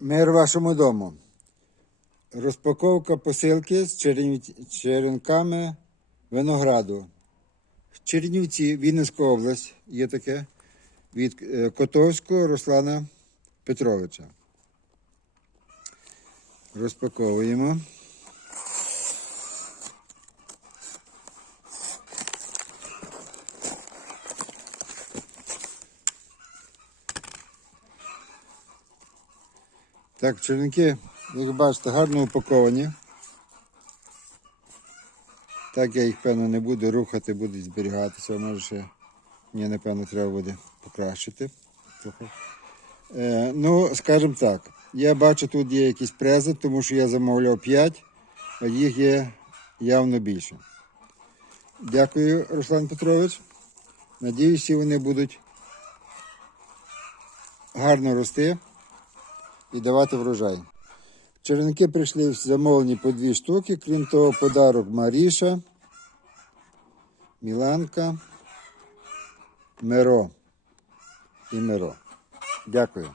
Мир вашому дому. Розпаковка посилки з черен- черенками винограду. Чернівці, Вінницька область, є таке. Від е, Котовського Руслана Петровича. Розпаковуємо. Так, черенки, як бачите, гарно упаковані. Так я їх, певно, не буду рухати, будуть зберігатися. Може ще мені, напевно, треба буде покращити. Е, ну, скажімо так, я бачу, тут є якісь прези, тому що я замовляв 5, а їх є явно більше. Дякую, Руслан Петрович. Надіюсь, вони будуть гарно рости і давати врожай. Черенки прийшли замовлені по дві штуки, крім того, подарок Маріша, Міланка, Миро і Миро. Дякую.